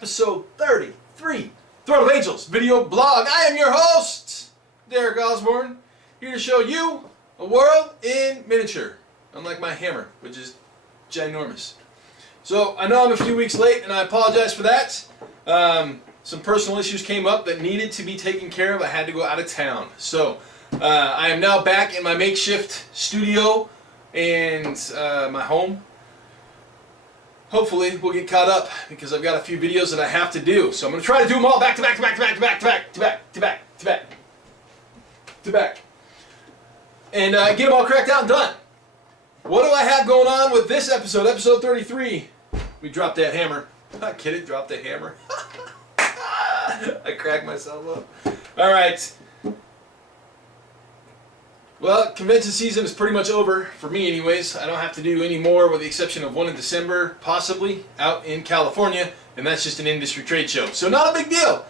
episode 33, Throne of Angels video blog. I am your host, Derek Osborne, here to show you a world in miniature, unlike my hammer, which is ginormous. So I know I'm a few weeks late, and I apologize for that. Some personal issues came up that needed to be taken care of. I had to go out of town. So I am now back in my makeshift studio and my home. Hopefully we'll get caught up because I've got a few videos that I have to do. So I'm going to try to do them all back to back to back to back to back to back to back to back to back to back. And get them all cracked out and done. What do I have going on with this episode? Episode 33. We dropped that hammer. I kidding, dropped the hammer. I cracked myself up. Alright. Well, convention season is pretty much over, for me anyways. I don't have to do any more with the exception of one in December, possibly, out in California, and that's just an industry trade show. So not a big deal.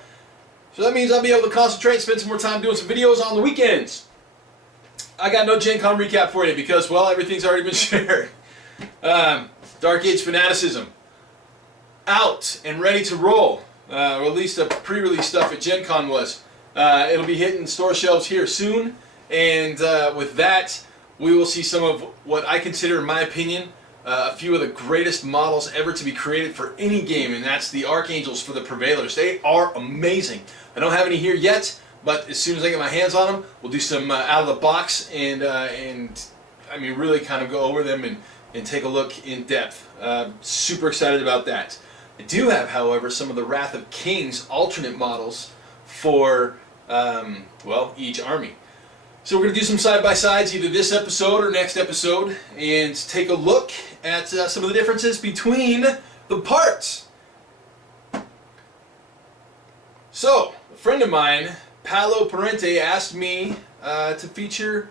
So that means I'll be able to concentrate, spend some more time doing some videos on the weekends. I got no Gen Con recap for you because, well, everything's already been shared. Dark Age Fanaticism. Out and ready to roll. Or at least the pre-release stuff at Gen Con was. It'll be hitting store shelves here soon. And with that, we will see some of what I consider, in my opinion, a few of the greatest models ever to be created for any game, and that's the Archangels for the Prevailers. They are amazing. I don't have any here yet, but as soon as I get my hands on them, we'll do some out of the box and I mean really kind of go over them and take a look in depth. Super excited about that. I do have, however, some of the Wrath of Kings alternate models for well, each army. So we're going to do some side-by-sides either this episode or next episode and take a look at some of the differences between the parts. So, a friend of mine, Paolo Parente, asked me to feature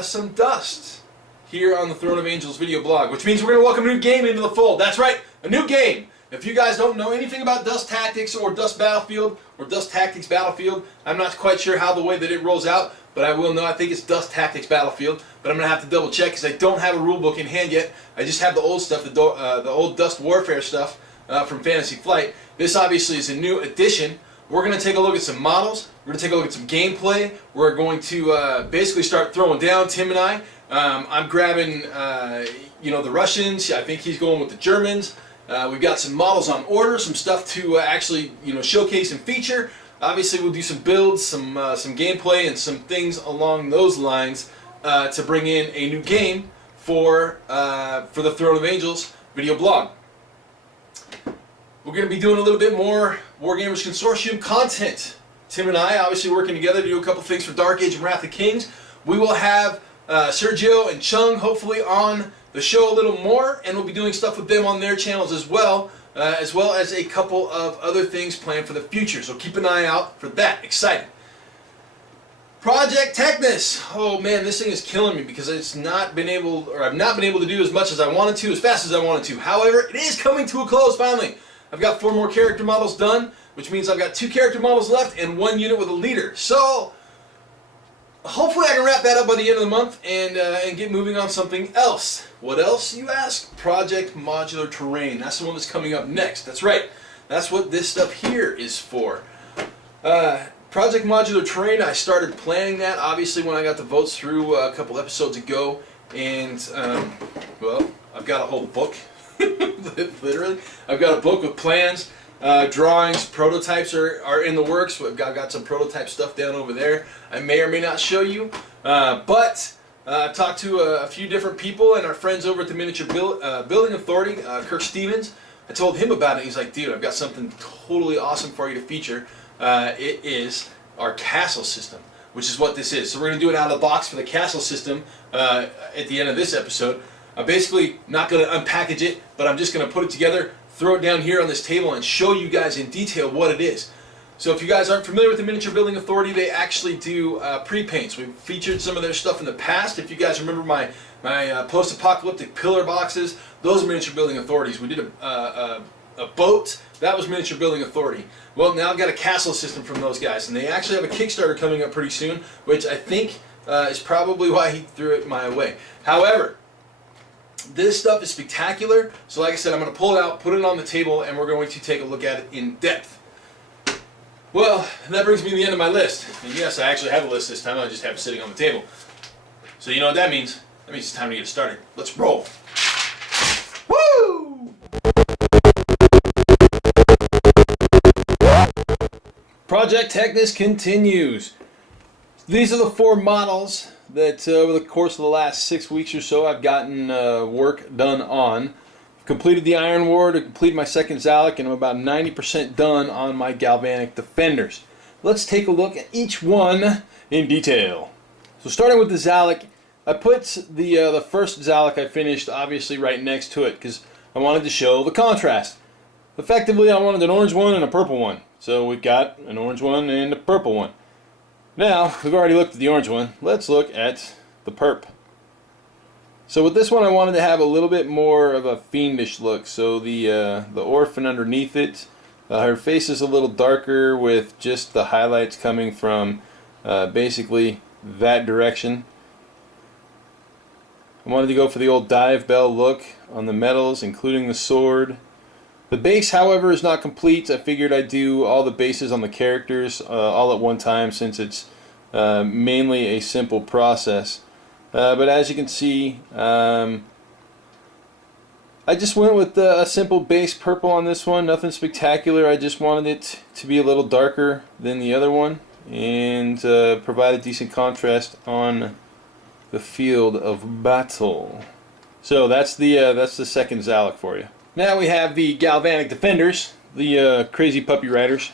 some dust here on the Throne of Angels video blog, which means we're going to welcome a new game into the fold. That's right, a new game. If you guys don't know anything about Dust Tactics or Dust Battlefield or Dust Tactics Battlefield, I'm not quite sure how the way that it rolls out, but I will know. I think it's Dust Tactics Battlefield, but I'm going to have to double check because I don't have a rule book in hand yet. I just have the old stuff, the old Dust Warfare stuff from Fantasy Flight. This obviously is a new addition. We're going to take a look at some models. We're going to take a look at some gameplay. We're going to basically start throwing down, Tim and I. I'm grabbing you know, the Russians. I think he's going with the Germans. We've got some models on order, some stuff to actually, you know, showcase and feature. Obviously, we'll do some builds, some gameplay, and some things along those lines to bring in a new game for the Throne of Angels video blog. We're going to be doing a little bit more Wargamers Consortium content. Tim and I, obviously, working together to do a couple things for Dark Age and Wrath of Kings. We will have Sergio and Chung hopefully on the show a little more, and we'll be doing stuff with them on their channels as well as a couple of other things planned for the future. So keep an eye out for that. Exciting. Project Teknes. Oh man, this thing is killing me because I've not been able to do as much as I wanted to, as fast as I wanted to. However, it is coming to a close finally. I've got 4 more character models done, which means I've got 2 character models left and 1 unit with a leader. So hopefully I can wrap that up by the end of the month and get moving on something else. What else, you ask? Project Modular Terrain. That's the one that's coming up next. That's right. That's what this stuff here is for. Project Modular Terrain, I started planning that obviously when I got the votes through a couple episodes ago. And, well, I've got a whole book. Literally. I've got a book with plans. Drawings, prototypes are in the works. I've got some prototype stuff down over there. I may or may not show you, but I've talked to a few different people and our friends over at the Miniature Building Authority, Kirk Stevens. I told him about it. He's like, dude, I've got something totally awesome for you to feature. It is our castle system, which is what this is. So we're going to do it out of the box for the castle system at the end of this episode. I'm basically not going to unpackage it, but I'm just going to put it together, throw it down here on this table, and show you guys in detail what it is. So if you guys aren't familiar with the Miniature Building Authority, they actually do pre-paints. We've featured some of their stuff in the past. If you guys remember my post-apocalyptic pillar boxes, those are Miniature Building Authorities. We did a boat. That was Miniature Building Authority. Well, now I've got a castle system from those guys, and they actually have a Kickstarter coming up pretty soon, which I think is probably why he threw it my way. However, This stuff is spectacular. So like I said, I'm going to pull it out, put it on the table, and we're going to take a look at it in depth. Well, that brings me to the end of my list. And yes, I actually have a list this time. I just have it sitting on the table. So you know what that means? That means it's time to get started. Let's roll. Woo! Project Teknes continues. These are the 4 models that over the course of the last 6 weeks or so I've gotten work done on. I've completed the Iron Ward, I completed my second Z.A.G.E, and I'm about 90% done on my Galvanic Defenders. Let's take a look at each one in detail. So starting with the Z.A.G.E, I put the first Z.A.G.E I finished obviously right next to it because I wanted to show the contrast. Effectively, I wanted an orange one and a purple one. So we've got an orange one and a purple one. Now, we've already looked at the orange one. Let's look at the perp. So with this one, I wanted to have a little bit more of a fiendish look. So the orphan underneath it, her face is a little darker with just the highlights coming from basically that direction. I wanted to go for the old dive bell look on the medals, including the sword. The base, however, is not complete. I figured I'd do all the bases on the characters all at one time since it's mainly a simple process. But as you can see, I just went with a simple base purple on this one. Nothing spectacular. I just wanted it to be a little darker than the other one and provide a decent contrast on the field of battle. So that's the second Z.A.G.E for you. Now we have the Galvanic Defenders, the crazy puppy riders.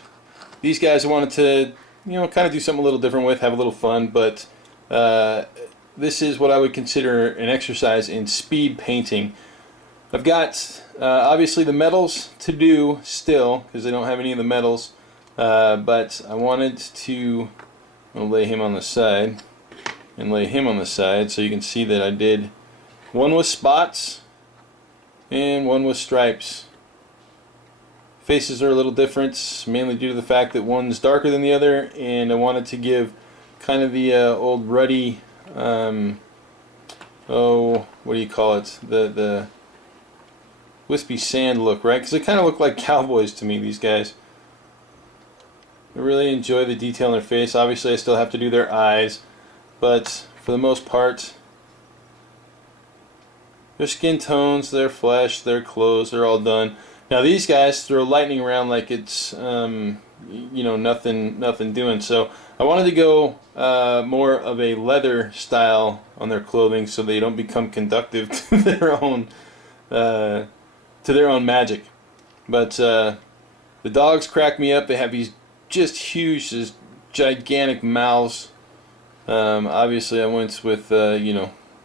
These guys I wanted to, kind of do something a little different with, have a little fun, but this is what I would consider an exercise in speed painting. I've got obviously the medals to do still, because I don't have any of the medals, but I wanted to lay him on the side and lay him on the side so you can see that I did one with spots and one with stripes. Faces are a little different, mainly due to the fact that one's darker than the other, and I wanted to give kind of the old ruddy, what do you call it? The wispy sand look, right? Because they kind of look like cowboys to me, these guys. I really enjoy the detail in their face. Obviously, I still have to do their eyes, but for the most part, their skin tones, their flesh, their clothes, they're all done. Now these guys throw lightning around like it's nothing doing. So I wanted to go more of a leather style on their clothing so they don't become conductive to their own magic. But the dogs crack me up. They have these just huge, just gigantic mouths. Obviously I went with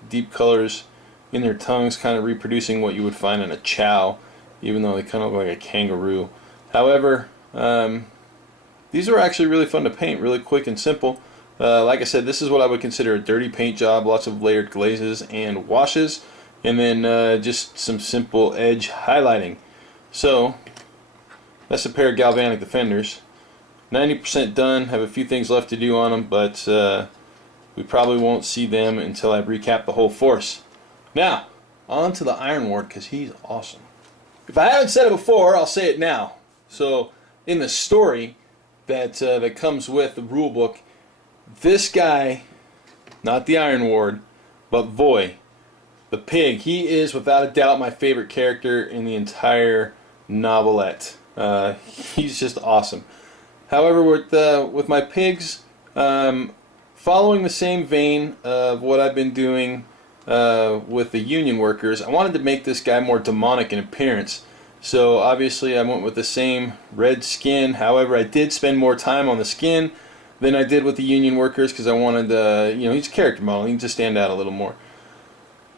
deep colors in their tongues, kind of reproducing what you would find in a chow, even though they kind of look like a kangaroo. However, these are actually really fun to paint, really quick and simple. Like I said, this is what I would consider a dirty paint job, lots of layered glazes and washes, and then just some simple edge highlighting. So, that's a pair of Galvanic Defenders. 90% done, have a few things left to do on them, but we probably won't see them until I recap the whole force. Now, on to the Iron Ward, because he's awesome. If I haven't said it before, I'll say it now. So, in the story that comes with the rulebook, this guy, not the Iron Ward, but Voy, the pig, he is without a doubt my favorite character in the entire novelette. He's just awesome. However, with my pigs, following the same vein of what I've been doing with the union workers, I wanted to make this guy more demonic in appearance. So obviously I went with the same red skin. However, I did spend more time on the skin than I did with the union workers because I wanted, he's a character model. He needs to stand out a little more.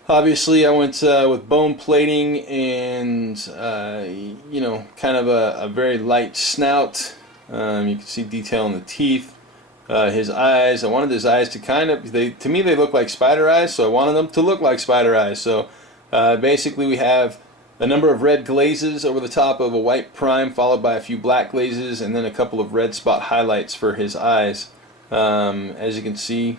Obviously I went with bone plating and, kind of a very light snout. You can see detail in the teeth. His eyes, I wanted his eyes to to me they look like spider eyes, so I wanted them to look like spider eyes. So basically we have a number of red glazes over the top of a white prime, followed by a few black glazes, and then a couple of red spot highlights for his eyes. As you can see,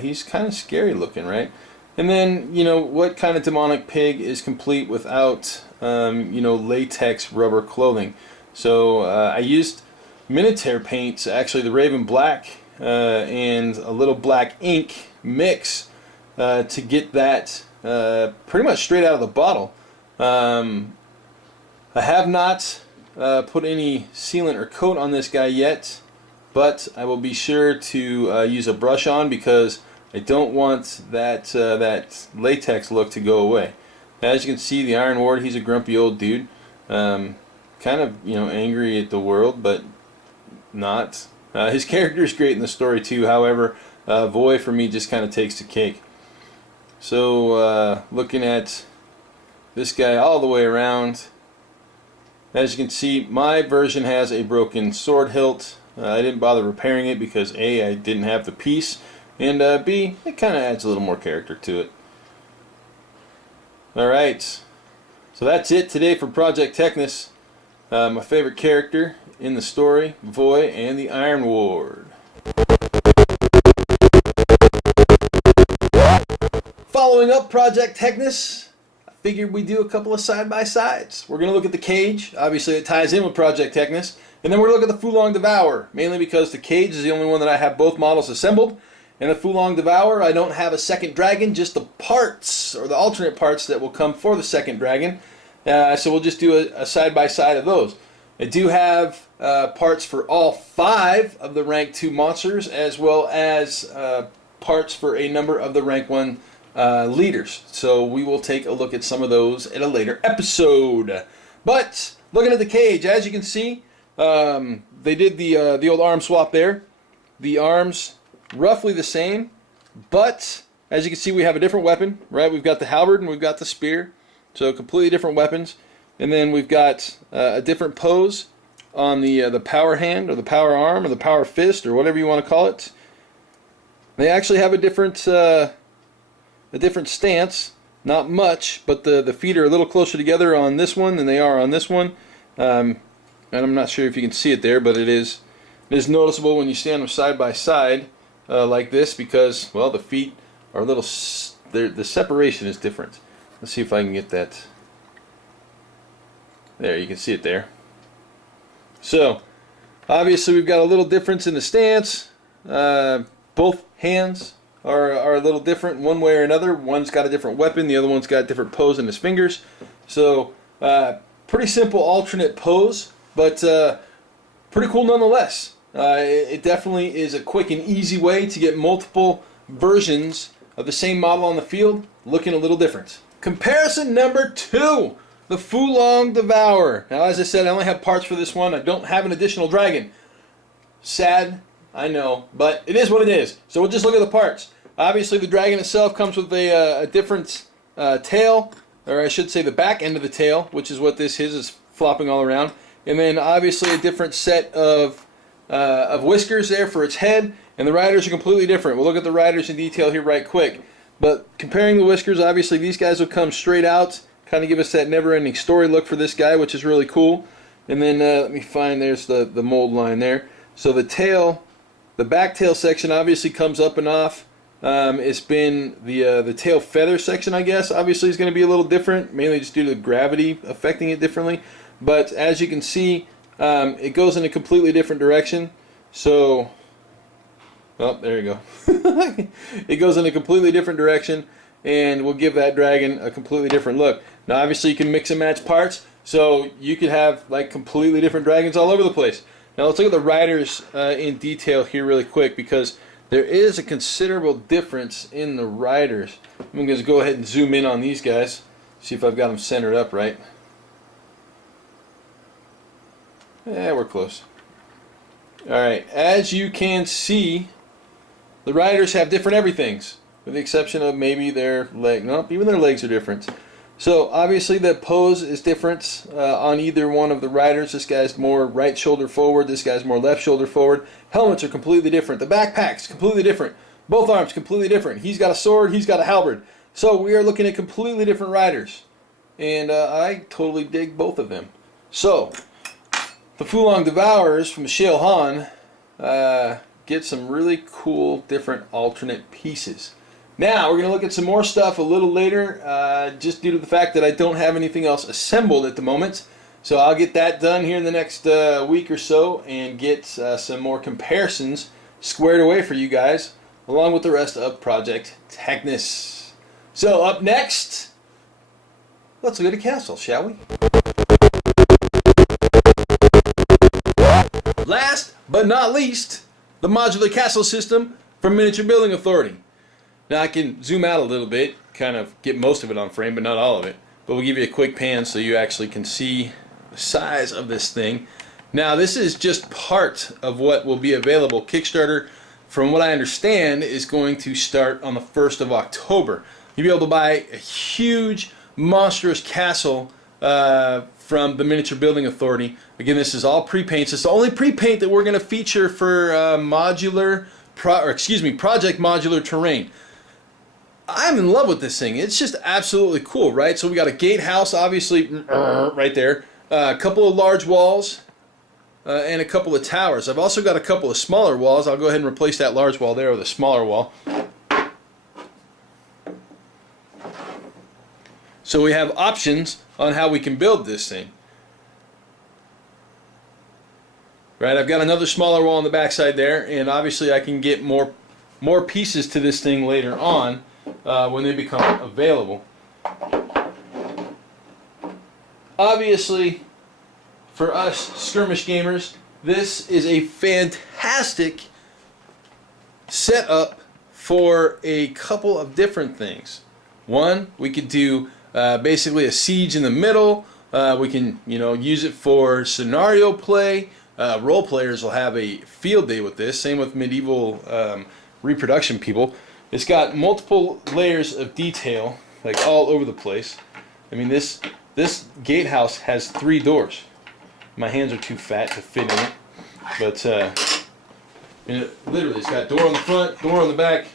he's kind of scary looking, right? And then, you know, what kind of demonic pig is complete without, you know, latex rubber clothing? So I used Minotaur paints, actually the Raven Black and a little black ink mix to get that pretty much straight out of the bottle. I have not put any sealant or coat on this guy yet, but I will be sure to use a brush on because I don't want that that latex look to go away. As you can see, the Iron Ward, he's a grumpy old dude, kind of, you know, angry at the world, but not. His character is great in the story too. However, Voy for me just kind of takes the cake. So looking at this guy all the way around, as you can see, my version has a broken sword hilt. I didn't bother repairing it because A, I didn't have the piece, and B, it kind of adds a little more character to it. Alright, so that's it today for Project Teknes. My favorite character in the story, Voy and the Iron Ward. Following up Project Teknes, I figured we'd do a couple of side-by-sides. We're going to look at the cage. Obviously it ties in with Project Teknes. And then we're going to look at the Fulong Devourer, mainly because the cage is the only one that I have both models assembled. And the Fulong Devourer, I don't have a second dragon, just the parts, or the alternate parts that will come for the second dragon. So we'll just do a side-by-side of those. I do have parts for all 5 of the rank 2 monsters, as well as parts for a number of the rank 1 leaders. So we will take a look at some of those in a later episode. But looking at the cage, as you can see, they did the old arm swap there. The arms roughly the same, but as you can see, we have a different weapon, right? We've got the halberd and we've got the spear, so completely different weapons. And then we've got a different pose on the power hand, or the power arm, or the power fist, or whatever you want to call it. They actually have a different stance, not much, but the feet are a little closer together on this one than they are on this one. And I'm not sure if you can see it there, but it is noticeable when you stand them side by side like this, because, well, the feet are a little, the separation is different. Let's see if I can get that. There, you can see it there. So, obviously we've got a little difference in the stance. Both hands are a little different one way or another. One's got a different weapon, the other one's got a different pose in his fingers. So, pretty simple alternate pose, but pretty cool nonetheless. It definitely is a quick and easy way to get multiple versions of the same model on the field looking a little different. Comparison number 2, the Fulong Devourer. Now, as I said, I only have parts for this one. I don't have an additional dragon. Sad, I know, but it is what it is. So we'll just look at the parts. Obviously, the dragon itself comes with a different tail, or I should say the back end of the tail, which is what this is flopping all around. And then obviously a different set of whiskers there for its head, and the riders are completely different. We'll look at the riders in detail here right quick. But comparing the whiskers, obviously these guys will come straight out, kind of give us that never-ending story look for this guy, which is really cool. And then let me find, there's the mold line there. So the tail, the back tail section obviously comes up and off. It's been the tail feather section, I guess, obviously is going to be a little different, mainly just due to the gravity affecting it differently. But as you can see, it goes in a completely different direction. So, oh, there you go. It goes in a completely different direction, and will give that dragon a completely different look. Now, obviously, you can mix and match parts, so you could have like completely different dragons all over the place. Now, let's look at the riders in detail here really quick, because there is a considerable difference in the riders. I'm going to go ahead and zoom in on these guys, see if I've got them centered up right. Yeah, we're close. Alright, as you can see, the riders have different everythings, with the exception of maybe their leg. Nope, even their legs are different. So, obviously the pose is different on either one of the riders. This guy's more right shoulder forward, this guy's more left shoulder forward. Helmets are completely different. The backpack's completely different. Both arms completely different. He's got a sword, he's got a halberd. So, we are looking at completely different riders. And I totally dig both of them. So, the Fulong Devourers from C.A.G.E. get some really cool different alternate pieces. Now we're going to look at some more stuff a little later, just due to the fact that I don't have anything else assembled at the moment. So I'll get that done here in the next week or so and get some more comparisons squared away for you guys, along with the rest of Project Teknes. So up next, let's look at a castle, shall we? Last but not least, the modular castle system from Miniature Building Authority. Now I can zoom out a little bit, kind of get most of it on frame, but not all of it. But we'll give you a quick pan so you actually can see the size of this thing. Now this is just part of what will be available. Kickstarter, from what I understand, is going to start on the 1st of October. You'll be able to buy a huge, monstrous castle from the Miniature Building Authority. Again, this is all pre-paints. It's the only pre-paint that we're going to feature for Project Modular Terrain. I'm in love with this thing. It's just absolutely cool, right? So we got a gatehouse, obviously, right there. A couple of large walls and a couple of towers. I've also got a couple of smaller walls. I'll go ahead and replace that large wall there with a smaller wall. So we have options on how we can build this thing. Right, I've got another smaller wall on the backside there, and obviously I can get more pieces to this thing later on when they become available. Obviously, for us skirmish gamers, this is a fantastic setup for a couple of different things. One, we could do basically a siege in the middle. We can, use it for scenario play. Role players will have a field day with this. Same with medieval reproduction people. It's got multiple layers of detail, like all over the place. I mean, this gatehouse has 3 doors. My hands are too fat to fit in it, but literally, it's got door on the front, door on the back,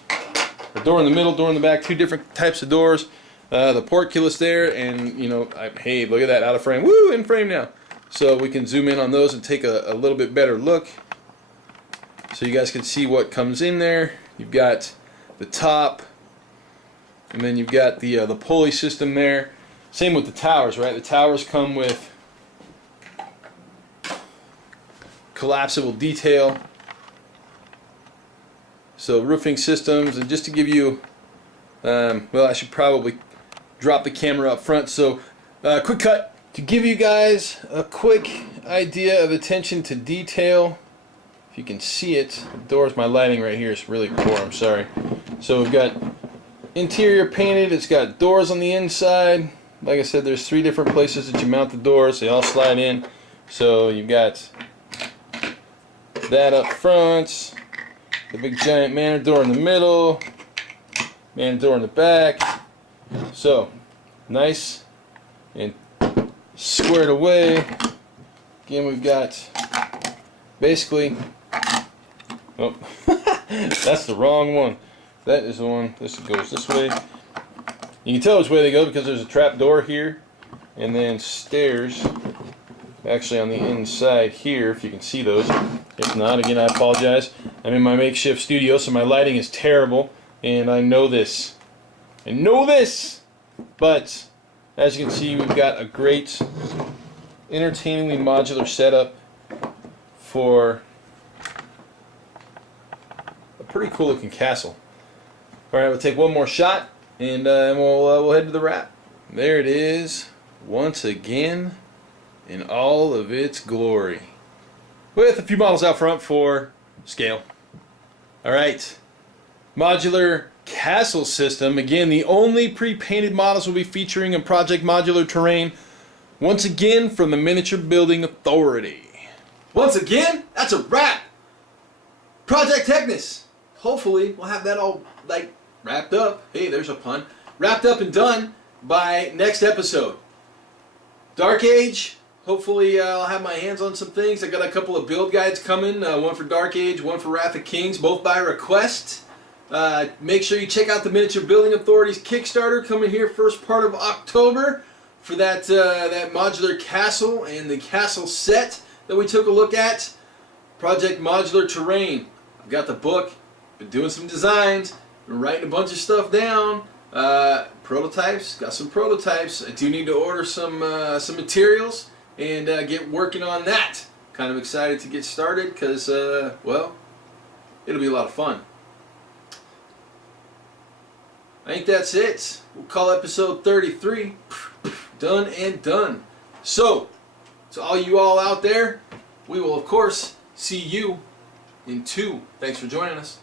a door in the middle, door in the back. 2 different types of doors. The portcullis there, and hey, look at that, out of frame. Woo, in frame now. So we can zoom in on those and take a little bit better look, so you guys can see what comes in there. You've got the top, and then you've got the pulley system there. Same with the towers, right? The towers come with collapsible detail. So roofing systems, and just to give you, well, I should probably drop the camera up front. So quick cut to give you guys a quick idea of attention to detail. If you can see it, the doors, my lighting right here is really poor, I'm sorry. So we've got interior painted, it's got doors on the inside. Like I said, there's 3 different places that you mount the doors. They all slide in. So you've got that up front, the big giant manor door in the middle, manor door in the back. So nice and squared away. Again, we've got basically, oh, that's the wrong one. That is the one. This goes this way. You can tell which way they go because there's a trap door here, and then stairs actually on the inside here, if you can see those. If not, again, I apologize. I'm in my makeshift studio, so my lighting is terrible, and I know this. I know this! But as you can see, we've got a great, entertainingly modular setup for a pretty cool looking castle. Alright, we'll take one more shot, and we'll head to the wrap. There it is, once again, in all of its glory, with a few models out front for scale. Alright, modular castle system. Again, the only pre-painted models we'll be featuring in Project Modular Terrain, once again from the Miniature Building Authority. Once again, that's a wrap. Project Teknes. Hopefully we'll have that all wrapped up. Hey, there's a pun. Wrapped up and done by next episode. Dark Age. Hopefully I'll have my hands on some things. I got a couple of build guides coming. One for Dark Age, one for Wrath of Kings, both by request. Make sure you check out the Miniature Building Authority's Kickstarter coming here first part of October for that modular castle and the castle set that we took a look at. Project Modular Terrain. I've got the book, been doing some designs, Been writing a bunch of stuff down. Prototypes, got some prototypes. I do need to order some materials and get working on that. Kind of excited to get started because, well, it'll be a lot of fun. I think that's it. We'll call episode 33 done and done. So, to all you all out there, we will of course see you in 2. Thanks for joining us.